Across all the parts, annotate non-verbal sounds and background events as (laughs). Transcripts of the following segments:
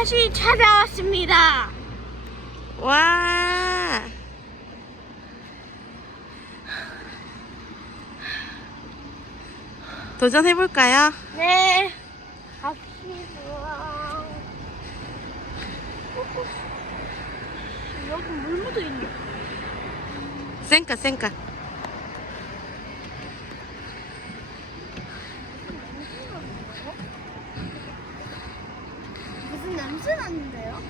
다시 찾아왔습니다. 와. 도전해볼까요? 네. 갑시다. 여기 물 묻어 있네. 쌩까, 쌩까. 무슨 냄새 나는데요?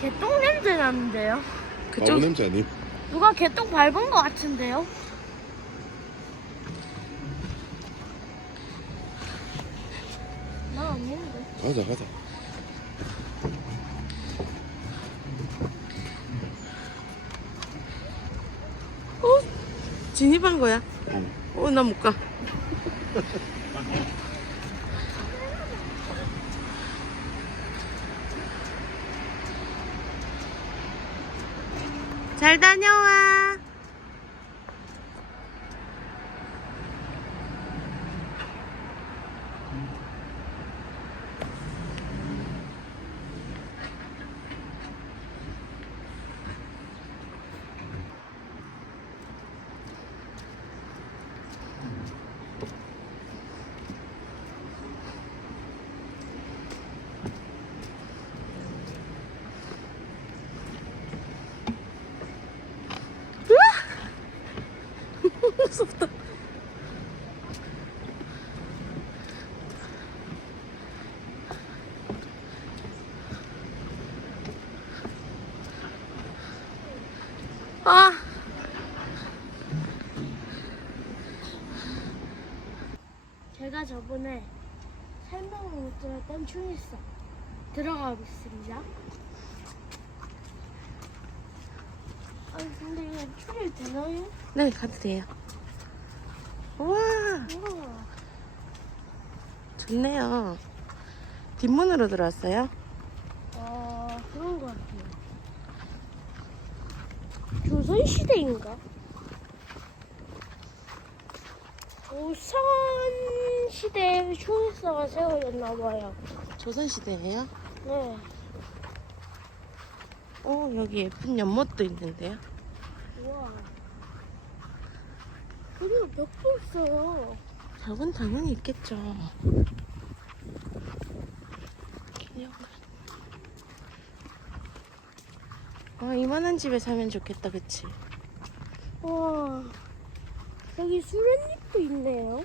개똥 냄새 나는데요? 그쪽, 냄새 아니? 누가 개똥 밟은 것 같은데요? 나 아닌데. 가자 가자 어? 진입한 거야? 응. 어, 나 못 가. 잘 다녀와. 무섭다. 아. 제가 저번에 설명을 못 들었던 충일서 들어가겠습니다. 아니 근데 이거 출입 되나요? 네, 가도 돼요. 우와, 우와. 좋네요. 뒷문으로 들어왔어요. 어 그런 것 같아요. 조선 시대인가? 조선 시대에 충일서가 세워졌나 봐요. 조선시대예요. 네. 어, 여기 예쁜 연못도 있는데요. 우와. 그리고 벽도 있어요. 벽은 당연히 있겠죠. 기념관. 아, 이만한 집에 살면 좋겠다, 그치? 와. 여기 수련잎도 있네요.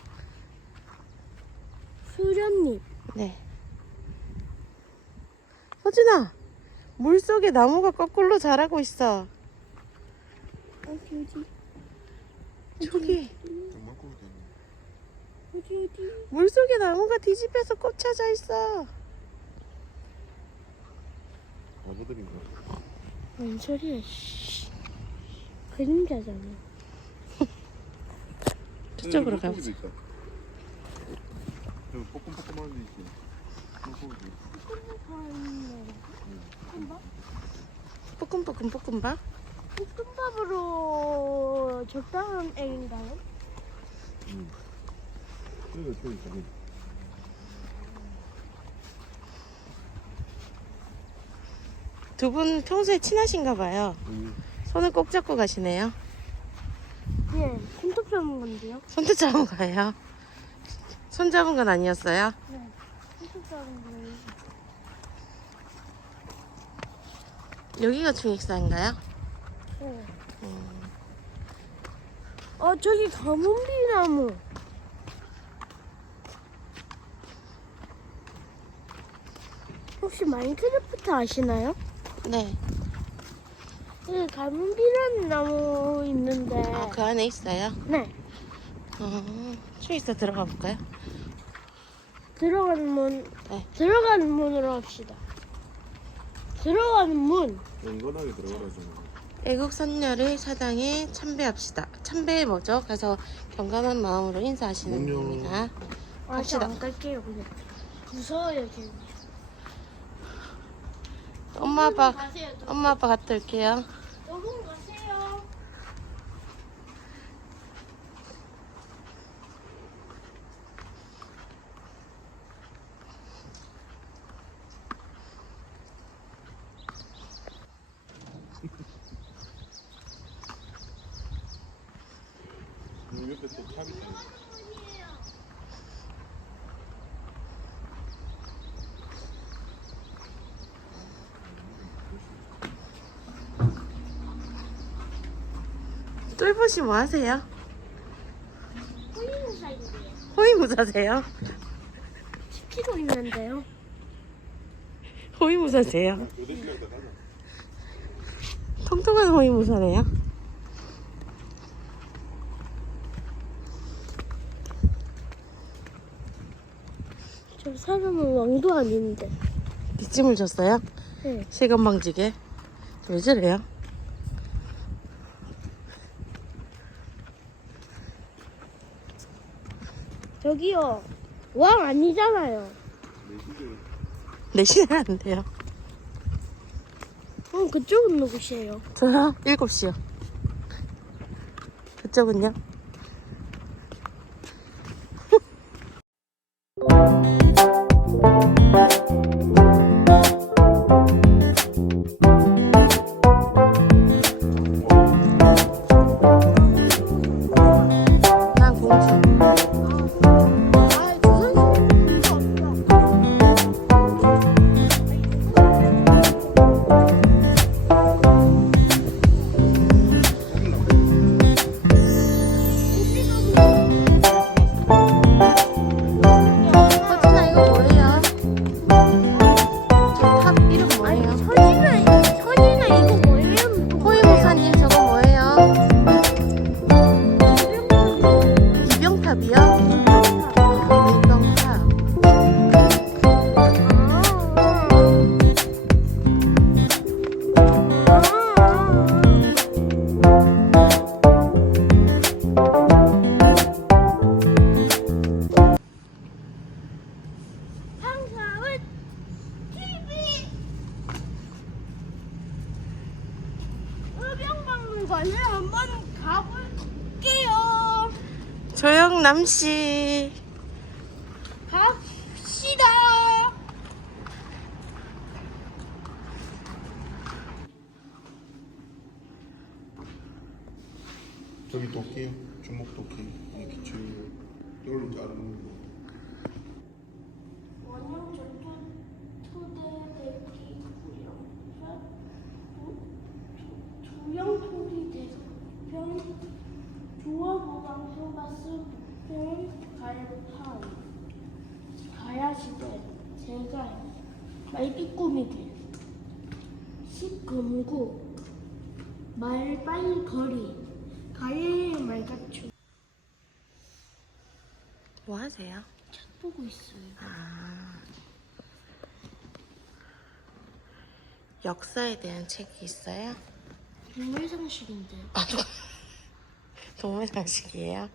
수련잎. 네. 서준아! 물 속에 나무가 거꾸로 자라고 있어. 어디 어디 저기, 어디 어디. 물 속에 나무가 뒤집혀서 꽂혀져 있어. 바보들인가? 뭔 소리야, 씨. 그림자잖아. 저쪽으로 가보자. 저 뽀끔뽀끔한 데 있지 뽀끔뽀끔 뽀끔밥? 볶음밥으로 적당한 애인가요? 응 여기 저기 저기 두 분 평소에 친하신가 봐요. 응. 손을 꼭 잡고 가시네요. 네, 손톱 잡은 건데요. 손도 잡은 거예요. 손 잡은 건 아니었어요? 네, 손톱 잡은 거예요. 여기가 중익사인가요? 네. 음, 어, 저기 가문비나무. 혹시 마인크래프트 아시나요? 네. 여기 가문비라는 나무 있는데. 아, 그 안에 있어요? 네. 어, 중익사 들어가 볼까요? 들어가는 문, 네. 들어가는 문으로 합시다. 들어가는 문. 연건하게 들어가라잖아 애국 선녀를 사당에 참배합시다. 참배 뭐죠? 가서 경감한 마음으로 인사하시는 안녕. 겁니다. 아, 갑시다. 저안 갈게요, 그냥. 무서워요, 걔. 엄마 아빠 가세요, 저. 엄마 아빠 갔다 올게요. 저분 가세요. 옆에 또 탑이 있잖아. 똘보시 뭐 하세요? 호위무사인데요. 호위무사세요? 10kg 있는데요. 호위무사세요? 다 가자. 통통한 호위무사네요. 저 사람은 왕도 아닌데. 빗짐을 줬어요? 네. 시건방지게. 왜 저래요? 저기요. 왕 아니잖아요. 네 시간. 4시간 안 돼요. 어, 그쪽은 누구시에요? 저요? 7시요. 그쪽은요? 관을 한번 가볼게요. 조영남 씨. 갑시다. 저기 도끼, 주먹 도끼, 이 기출 이걸로 자르는 거. 원형 전투 토대 대기 구령 두영 토리 대변 조화보강 가야판 가야시대 십금구 말빨거리 가야의 말가축 뭐 하세요? 책 보고 있어요. 아. 역사에 대한 책이 있어요? 동물상식인데. 아, 동물 상식이에요?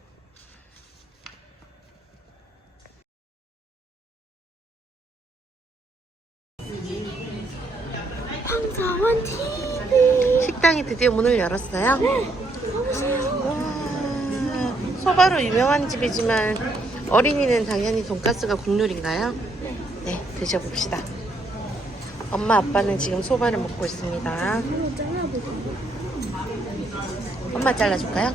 황사원 TV. 식당이 드디어 문을 열었어요? 가보세요. 와, 소바로 유명한 집이지만 어린이는 당연히 돈가스가 국룰인가요? 네, 드셔봅시다. 엄마 아빠는 지금 소바를 먹고 있습니다. 엄마 잘라줄까요?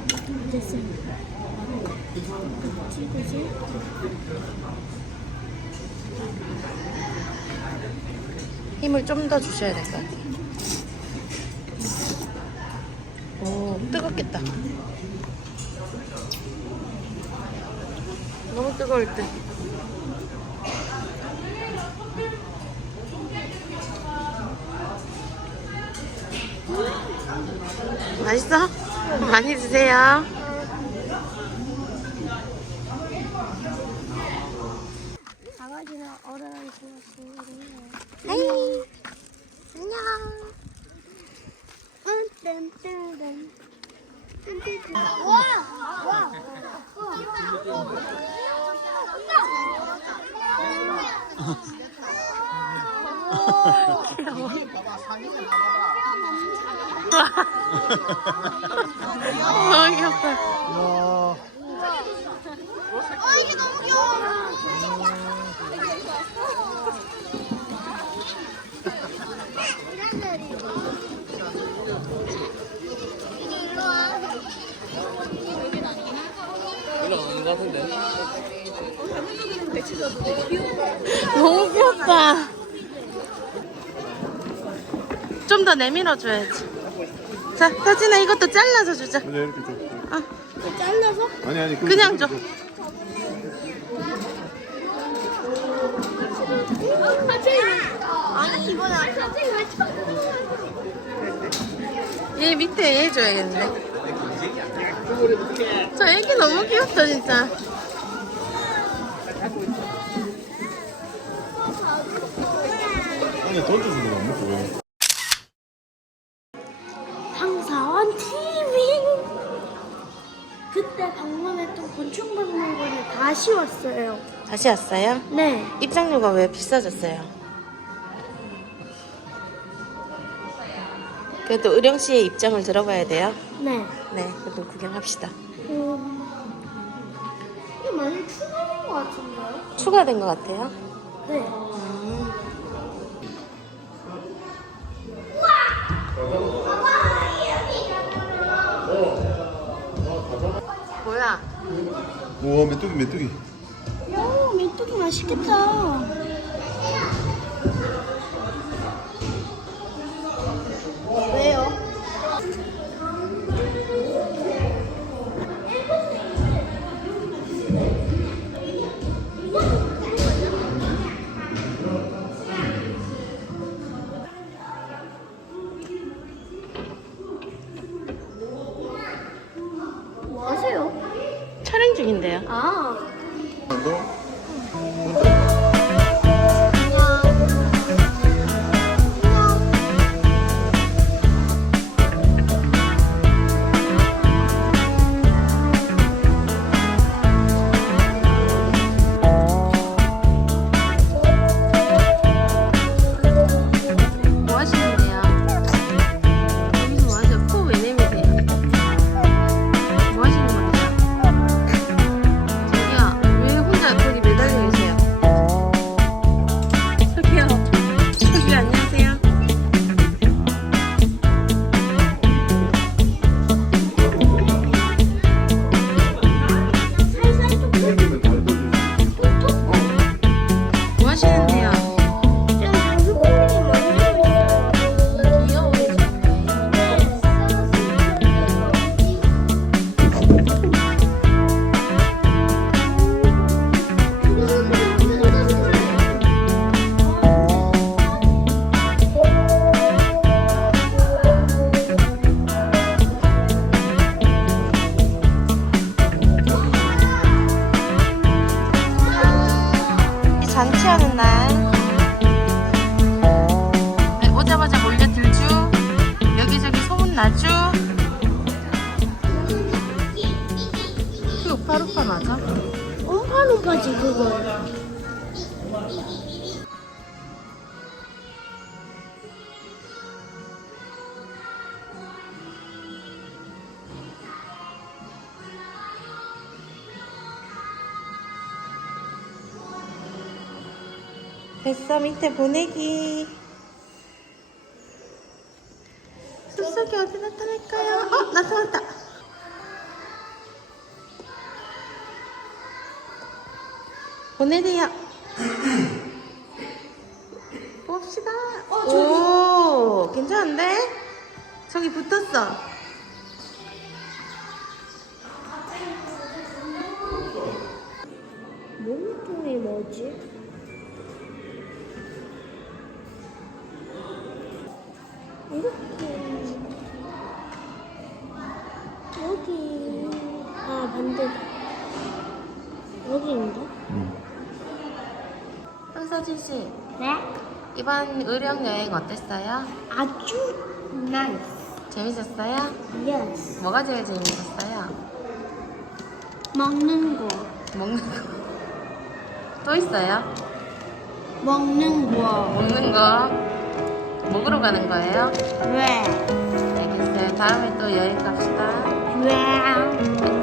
힘을 좀 더 주셔야 될 것 같아요. 오, 뜨겁겠다. 너무 뜨거울 듯. 맛있어? 많이 드세요. 강아지나 어른한테. 안녕. 딴딴딴. 와! (laughs) 와! 어, 귀엽다. 어, 이게 너무 귀여워. 너무 귀엽다. 좀 더 내밀어 줘야지. 자, 서진아 이것도 잘라서 주자. 그냥 이렇게 줘. 아, 잘라서? 아니 아니 그냥 줘. 사진. 아니 이거는 사진 왜 쳐? 얘 밑에 얘 줘야겠네. 저 애기 너무 귀엽다 진짜. 아니 던져주는 거 먹고 왜? 때 방문했던 곤충박물관에 다시 왔어요. 다시 왔어요? 네. 입장료가 왜 비싸졌어요? 그래도 의령 씨의 입장을 들어봐야 돼요. 네. 네, 그래도 구경합시다. 음, 이거 많이 추가된 것 같은데요? 추가된 것 같아요. 네. 와 메뚜기 메뚜기. 오, 메뚜기 맛있겠다. 중인데요. 아, 너 잔치하는 날 네, 오자마자 몰려들죠 여기저기 소문나죠 그 우파루파 맞아? 엄파룸파지 그거. 뱃서 밑에 보내기 숲속에 어디 나타날까요? 어 나타났다 보내세요 (clears throat) 봅시다 오 괜찮은데? 저기 붙었어 몸통이 뭐지? 황서진 씨 네? 이번 의령 여행 어땠어요? 아주 나이스. 재밌었어요? 예스. 뭐가 제일 재밌었어요? 먹는 거. 먹는 거. 또 있어요? 먹는 거. 먹는 거. 먹으러 가는 거예요? 왜? 알겠어요. 다음에 또 여행 갑시다. 왜?